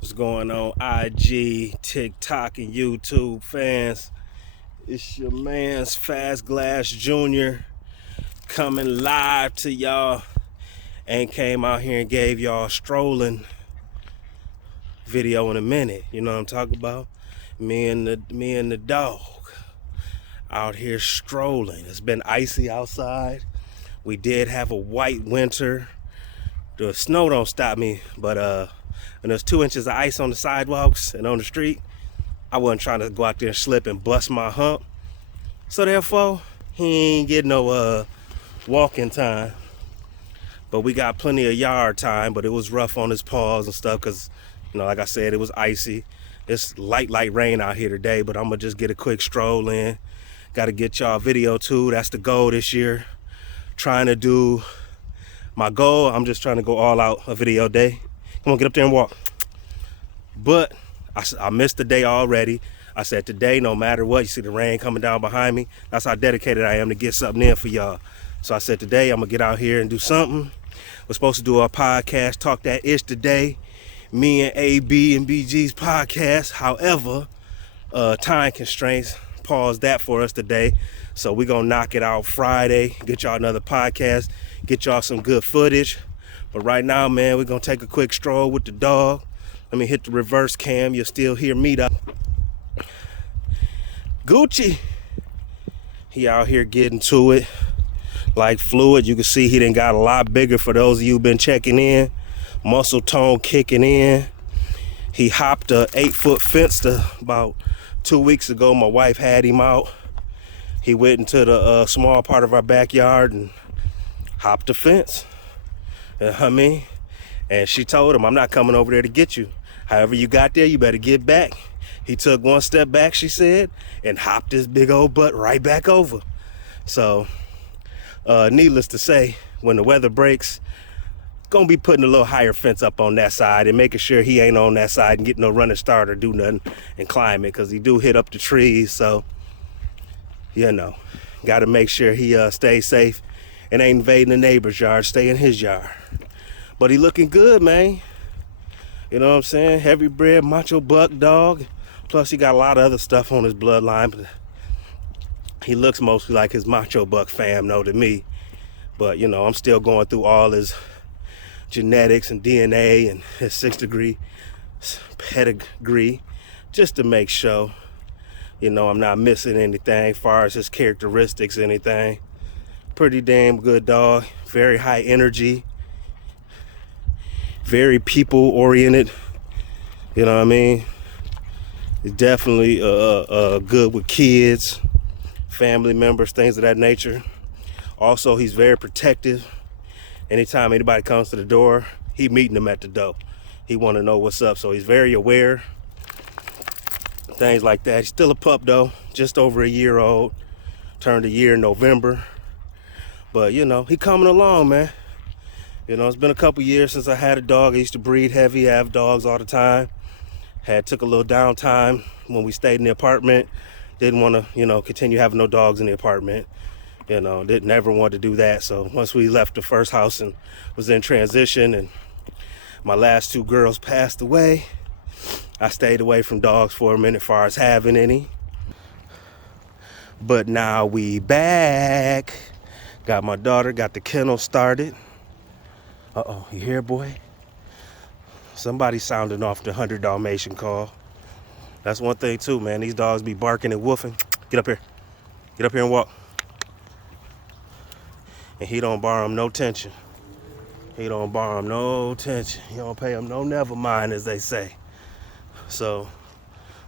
What's going on, IG, TikTok, and YouTube fans? It's your man's Fast Glass Jr. coming live to y'all, and came out here and gave y'all a strolling video in a minute. You know what I'm talking about? Me and the dog out here strolling. It's been icy outside. We did have a white winter. The snow don't stop me, but and there's 2 inches of ice on the sidewalks and on the street. I wasn't trying to go out there and slip and bust my hump. So therefore, he ain't get no walking time. But we got plenty of yard time, but it was rough on his paws and stuff because, you know, like I said, it was icy. It's light rain out here today, but I'm gonna just get a quick stroll in. Gotta get y'all video too. That's the goal this year. Trying to do my goal. I'm just trying to go all out a video day. Come on, get up there and walk. But I missed the day already. I said today, no matter what, you see the rain coming down behind me. That's how dedicated I am to get something in for y'all. So I said today, I'm gonna get out here and do something. We're supposed to do our podcast, Talk That Ish today. Me and AB and BG's podcast. However, time constraints paused that for us today. So we're gonna knock it out Friday, get y'all another podcast, get y'all some good footage. But right now, man, we're gonna take a quick stroll with the dog. Let me hit the reverse cam. You'll still hear me though. Gucci. He out here getting to it like fluid. You can see he done got a lot bigger for those of you who've been checking in. Muscle tone kicking in. He hopped a 8-foot fence about 2 weeks ago. My wife had him out. He went into the small part of our backyard and hopped the fence. And she told him, I'm not coming over there to get you. However you got there, you better get back. He took one step back, she said, and hopped his big old butt right back over. So, needless to say, when the weather breaks, gonna be putting a little higher fence up on that side and making sure he ain't on that side and getting no running start or do nothing and climb it, because he do hit up the trees. So, you know, gotta make sure he stays safe and ain't invading the neighbor's yard, stay in his yard. But he looking good, man. You know what I'm saying? Heavy bred, macho buck dog. Plus he got a lot of other stuff on his bloodline, but he looks mostly like his macho buck fam, though, to me. But, you know, I'm still going through all his genetics and DNA and his 6th degree pedigree just to make sure, you know, I'm not missing anything as far as his characteristics, anything. Pretty damn good dog, very high energy, very people oriented, you know what I mean? He's definitely good with kids, family members, things of that nature. Also, he's very protective. Anytime anybody comes to the door, he meeting them at the door. He want to know what's up, so he's very aware, things like that. He's still a pup though, just over a year old, turned a year in November. But, you know, he coming along, man. You know, it's been a couple years since I had a dog. I used to breed heavy, have dogs all the time. Took a little downtime when we stayed in the apartment. Didn't want to, you know, continue having no dogs in the apartment. You know, didn't ever want to do that. So once we left the first house and was in transition and my last 2 girls passed away, I stayed away from dogs for a minute as far as having any. But now we back. Got my daughter, got the kennel started. Uh-oh, you hear, boy? Somebody sounding off the 100 Dalmatian call. That's one thing too, man. These dogs be barking and woofing. Get up here. Get up here and walk. And he don't borrow him no attention. He don't borrow him no attention. He don't pay him no never mind, as they say. So,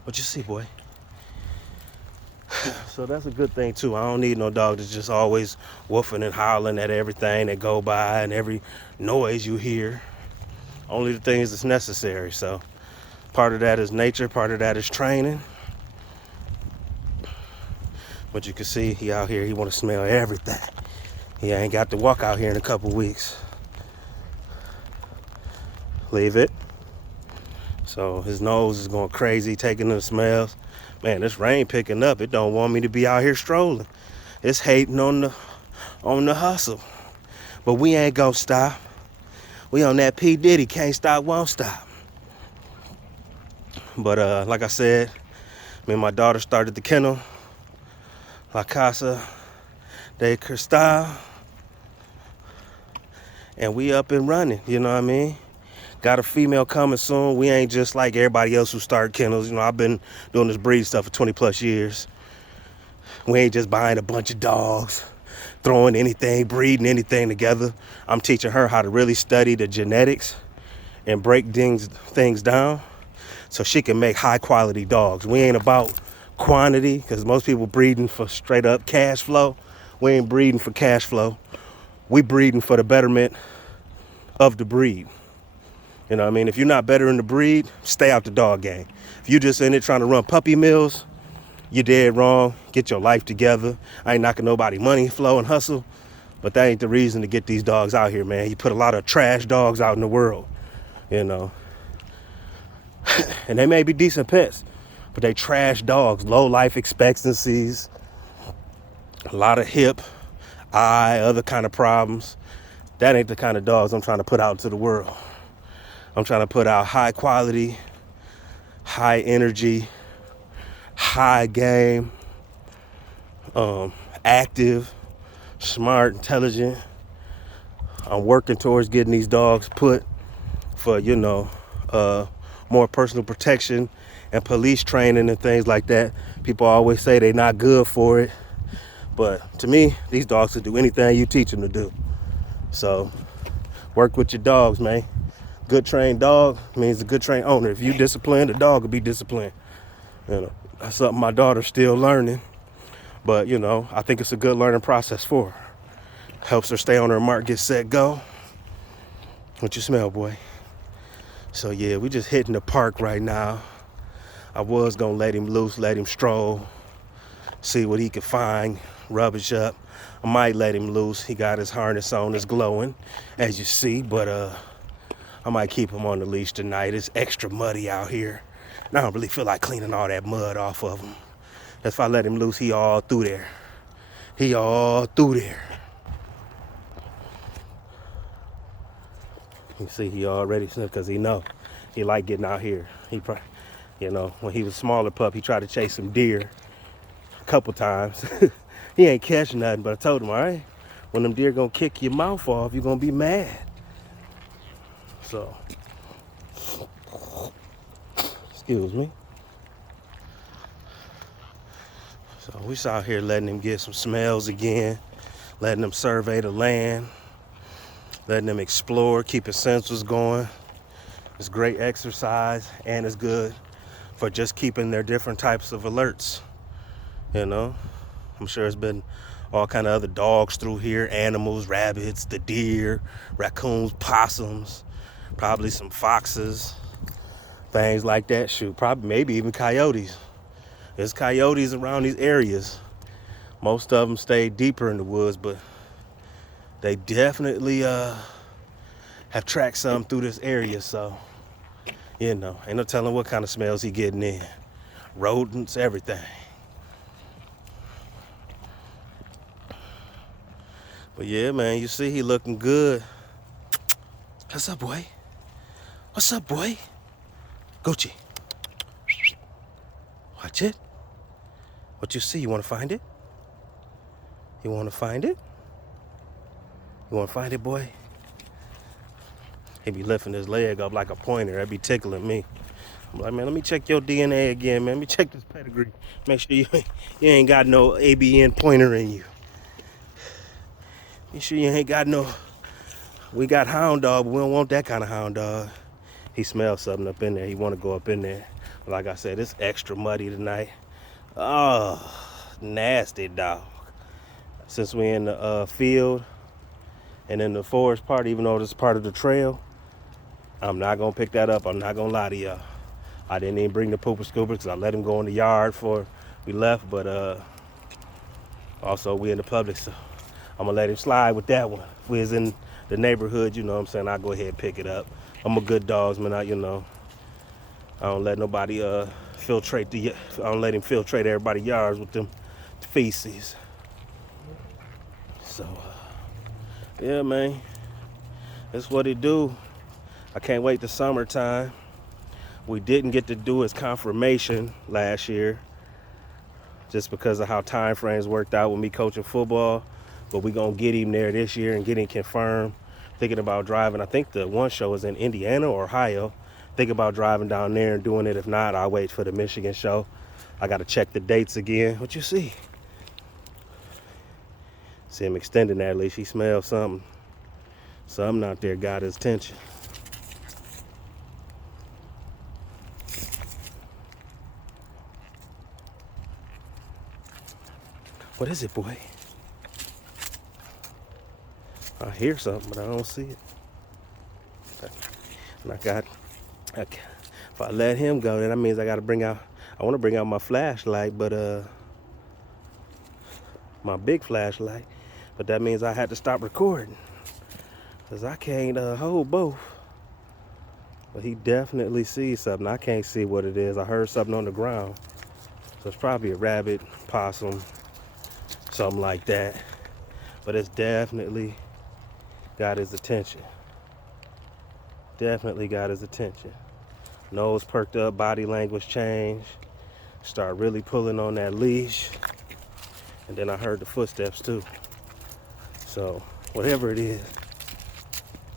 what you see, boy? So that's a good thing too. I don't need no dog that's just always woofing and howling at everything that go by and every noise you hear. Only the things that's necessary. So part of that is nature, part of that is training. But you can see he out here, he want to smell everything. He ain't got to walk out here in a couple weeks. Leave it. So his nose is going crazy, taking the smells. Man, this rain picking up. It don't want me to be out here strolling. It's hating on the hustle. But we ain't gonna stop. We on that P. Diddy, can't stop, won't stop. But like I said, me and my daughter started the kennel, La Casa de Cristal, and we up and running, you know what I mean? Got a female coming soon. We ain't just like everybody else who started kennels. You know, I've been doing this breed stuff for 20 plus years. We ain't just buying a bunch of dogs, throwing anything, breeding anything together. I'm teaching her how to really study the genetics and break things down so she can make high quality dogs. We ain't about quantity, because most people breeding for straight up cash flow. We ain't breeding for cash flow. We breeding for the betterment of the breed. You know what I mean? If you're not better in the breed, stay out the dog game. If you just in it trying to run puppy mills, you're dead wrong. Get your life together. I ain't knocking nobody money flow and hustle, but that ain't the reason to get these dogs out here, man. You put a lot of trash dogs out in the world, you know. And they may be decent pets, but they trash dogs, low life expectancies, a lot of hip, eye, other kind of problems. That ain't the kind of dogs I'm trying to put out into the world. I'm trying to put out high quality, high energy, high game, active, smart, intelligent. I'm working towards getting these dogs put for, you know, more personal protection and police training and things like that. People always say they're not good for it, but to me, these dogs will do anything you teach them to do. So work with your dogs, man. Good trained dog means a good trained owner. If you discipline, the dog will be disciplined. You know, that's something my daughter's still learning, but you know, I think it's a good learning process for her. Helps her stay on her mark, get set, go. What you smell, boy? So yeah, we just hitting the park right now. I was gonna let him loose, let him stroll, see what he could find, rubbish up. I might let him loose. He got his harness on, it's glowing, as you see, but I might keep him on the leash tonight. It's extra muddy out here, and I don't really feel like cleaning all that mud off of him. If I let him loose, he all through there. He all through there. You see, he already, because he know. He like getting out here. He probably, you know, when he was a smaller pup, he tried to chase some deer a couple times. He ain't catch nothing, but I told him, all right, when them deer gonna kick your mouth off, you're gonna be mad. So, excuse me. So we out here letting him get some smells again, letting him survey the land, letting him explore, keep his senses going. It's great exercise, and it's good for just keeping their different types of alerts. You know, I'm sure it's been all kind of other dogs through here, animals, rabbits, the deer, raccoons, possums, probably some foxes, things like that. Shoot, probably maybe even coyotes. There's coyotes around these areas. Most of them stay deeper in the woods, but they definitely have tracked some through this area. So, you know, ain't no telling what kind of smells he getting in. Rodents, everything. But yeah, man, you see he looking good. What's up, boy? What's up, boy? Gucci. Watch it. What you see? You want to find it? You want to find it? You want to find it, boy? He be lifting his leg up like a pointer. That be tickling me. I'm like, man, let me check your DNA again, man. Let me check this pedigree. Make sure you ain't got no ABN pointer in you. Make sure you ain't got no... We got hound dog, but we don't want that kind of hound dog. He smells something up in there. He want to go up in there. Like I said, it's extra muddy tonight. Oh, nasty dog. Since we in the field and in the forest part, even though it's part of the trail, I'm not going to pick that up. I'm not going to lie to y'all. I didn't even bring the pooper scooper because I let him go in the yard before we left. But also, we in the public, so I'm going to let him slide with that one. If we was in the neighborhood, you know what I'm saying, I'll go ahead and pick it up. I'm a good dogsman, I don't let nobody I don't let him filtrate everybody's yards with them feces. So, yeah, man, that's what it do. I can't wait till summertime. We didn't get to do his confirmation last year just because of how time frames worked out with me coaching football. But we're going to get him there this year and get him confirmed. Thinking about driving. I think the one show is in Indiana or Ohio. Thinking about driving down there and doing it. If not, I'll wait for the Michigan show. I got to check the dates again. What you see? See him extending that leash. He smells something. Something out there got his attention. What is it, boy? I hear something, but I don't see it. And if I let him go, then that means I want to bring out my flashlight, but my big flashlight. But that means I had to stop recording, because I can't hold both. But he definitely sees something. I can't see what it is. I heard something on the ground. So it's probably a rabbit, possum, something like that. But it's definitely got his attention. Definitely got his attention. Nose perked up, body language changed. Start really pulling on that leash. And then I heard the footsteps too. So whatever it is,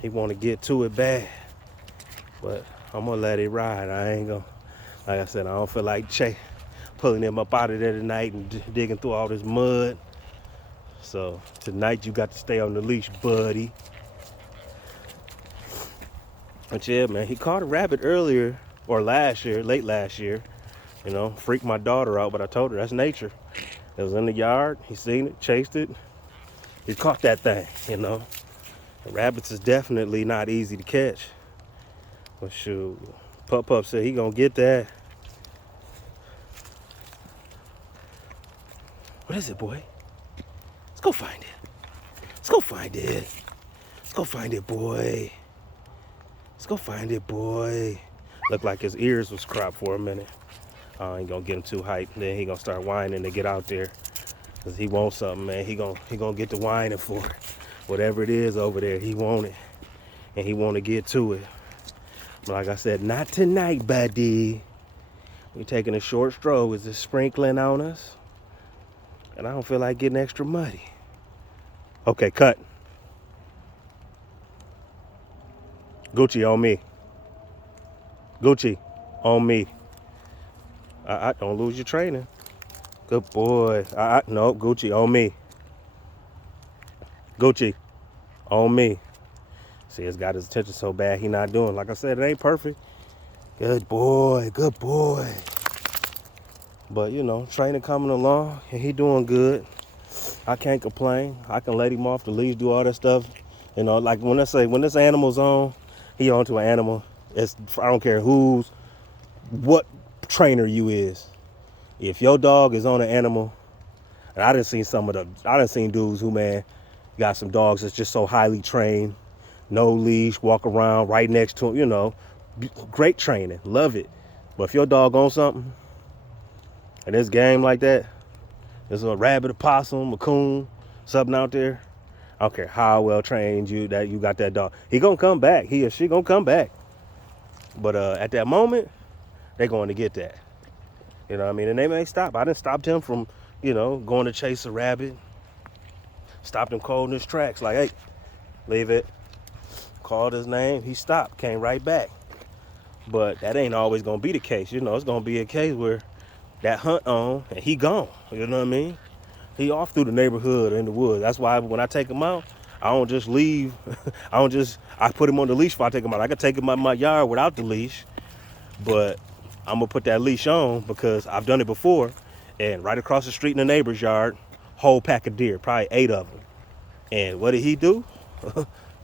he want to get to it bad. But I'm gonna let it ride. I ain't gonna, like I said, I don't feel like pulling him up out of there tonight and digging through all this mud. So tonight you got to stay on the leash, buddy. But yeah, man, he caught a rabbit earlier, or late last year. You know, freaked my daughter out, but I told her that's nature. It was in the yard. He seen it, chased it. He caught that thing, you know. And rabbits is definitely not easy to catch. But shoot, Pup said he gonna get that. What is it, boy? Let's go find it. Let's go find it. Let's go find it, boy. Let's go find it, boy. Looked like his ears was cropped for a minute. I ain't gonna get him too hyped. Then he gonna start whining to get out there. Cause he wants something, man. He gonna get to whining for it. Whatever it is over there, he want it. And he want to get to it. But like I said, not tonight, buddy. We taking a short stroll. Is this sprinkling on us? And I don't feel like getting extra muddy. Okay, cut. Gucci on me. Gucci on me. Don't lose your training. Good boy. No, Gucci on me. Gucci on me. See, it's got his attention so bad he not doing. Like I said, it ain't perfect. Good boy, good boy. But you know, training coming along and he doing good. I can't complain. I can let him off the leash, do all that stuff. You know, like when this animal's on, he on to an animal. I don't care what trainer you is. If your dog is on an animal, and I done seen dudes who, man, got some dogs that's just so highly trained, no leash, walk around right next to him, you know, great training, love it. But if your dog on something, and this game like that, there's a rabbit, a possum, a coon, something out there, I don't care how well trained you got that dog. He gonna come back. He or she gonna come back. But at that moment, they're going to get that. You know what I mean? And they may stop. I done stopped him from, you know, going to chase a rabbit. Stopped him cold in his tracks. Like, hey, leave it. Called his name. He stopped. Came right back. But that ain't always going to be the case. You know, it's going to be a case where that hunt on and he gone. You know what I mean? He off through the neighborhood or in the woods. That's why when I take him out, I don't just leave. I put him on the leash before I take him out. I could take him out of my yard without the leash. But I'm going to put that leash on because I've done it before. And right across the street in the neighbor's yard, whole pack of deer, probably 8 of them. And what did he do?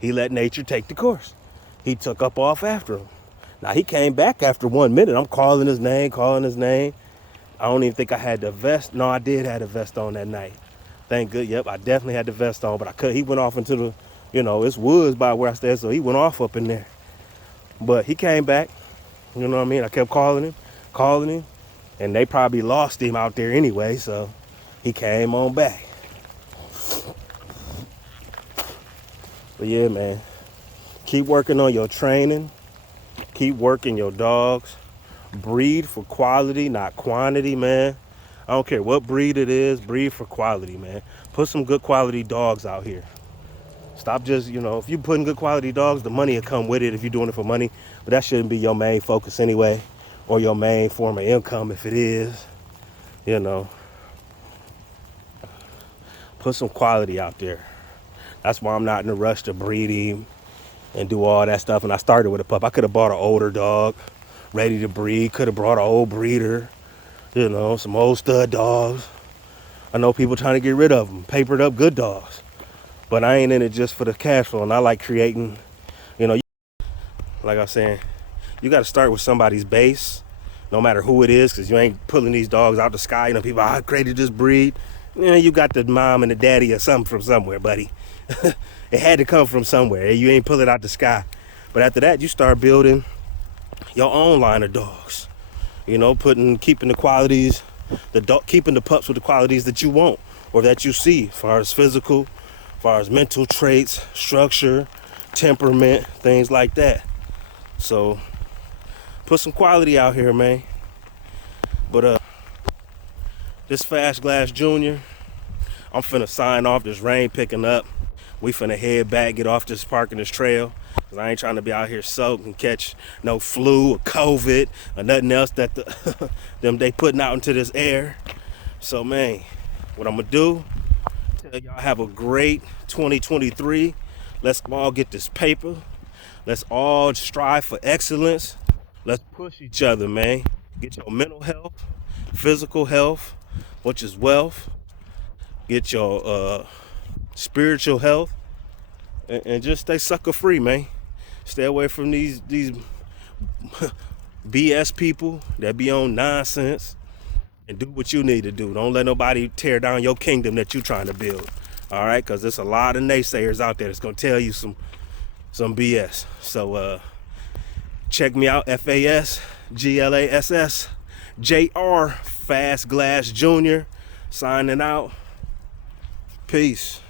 He let nature take the course. He took up off after him. Now, he came back after 1 minute. I'm calling his name. I don't even think I had the vest. No, I did have the vest on that night. Thank good. Yep, I definitely had the vest on, but he went off into the, you know, it's woods by where I stay, so he went off up in there. But he came back. You know what I mean? I kept calling him, and they probably lost him out there anyway, so he came on back. But yeah, man, keep working on your training. Keep working your dogs. Breed for quality, not quantity, man. I don't care what breed it is, breed for quality, man. Put some good quality dogs out here. Stop just, if you're putting good quality dogs, the money will come with it if you're doing it for money. But that shouldn't be your main focus anyway, or your main form of income if it is, you know. Put some quality out there. That's why I'm not in a rush to breed him and do all that stuff. And I started with a pup. I could have bought an older dog, ready to breed. Could have brought an old breeder, some old stud dogs. I know people trying to get rid of them, papered up good dogs. But I ain't in it just for the cash flow. And I like creating, like I was saying, you got to start with somebody's base, no matter who it is, because you ain't pulling these dogs out the sky. People, I created this breed. You got the mom and the daddy or something from somewhere, buddy. It had to come from somewhere. You ain't pull it out the sky. But after that, you start building your own line of dogs. Keeping the qualities, keeping the pups with the qualities that you want or that you see, as far as physical, as far as mental traits, structure, temperament, things like that. So put some quality out here, man. But this Fast Glass Junior, I'm finna sign off. This rain picking up. We finna head back, get off this park in this trail. Cause I ain't trying to be out here soaked and catch no flu or COVID or nothing else that they putting out into this air. So man, what I'm gonna do, tell y'all have a great 2023. Let's all get this paper. Let's all strive for excellence. Let's push each other, man. Get your mental health, physical health, which is wealth. Get your spiritual health, and just stay sucker free, man. Stay away from these BS people that be on nonsense, and do what you need to do. Don't let nobody tear down your kingdom that you're trying to build. All right, because there's a lot of naysayers out there that's gonna tell you some BS. So check me out, FASGLASSJR, Fast Glass Junior, signing out. Peace.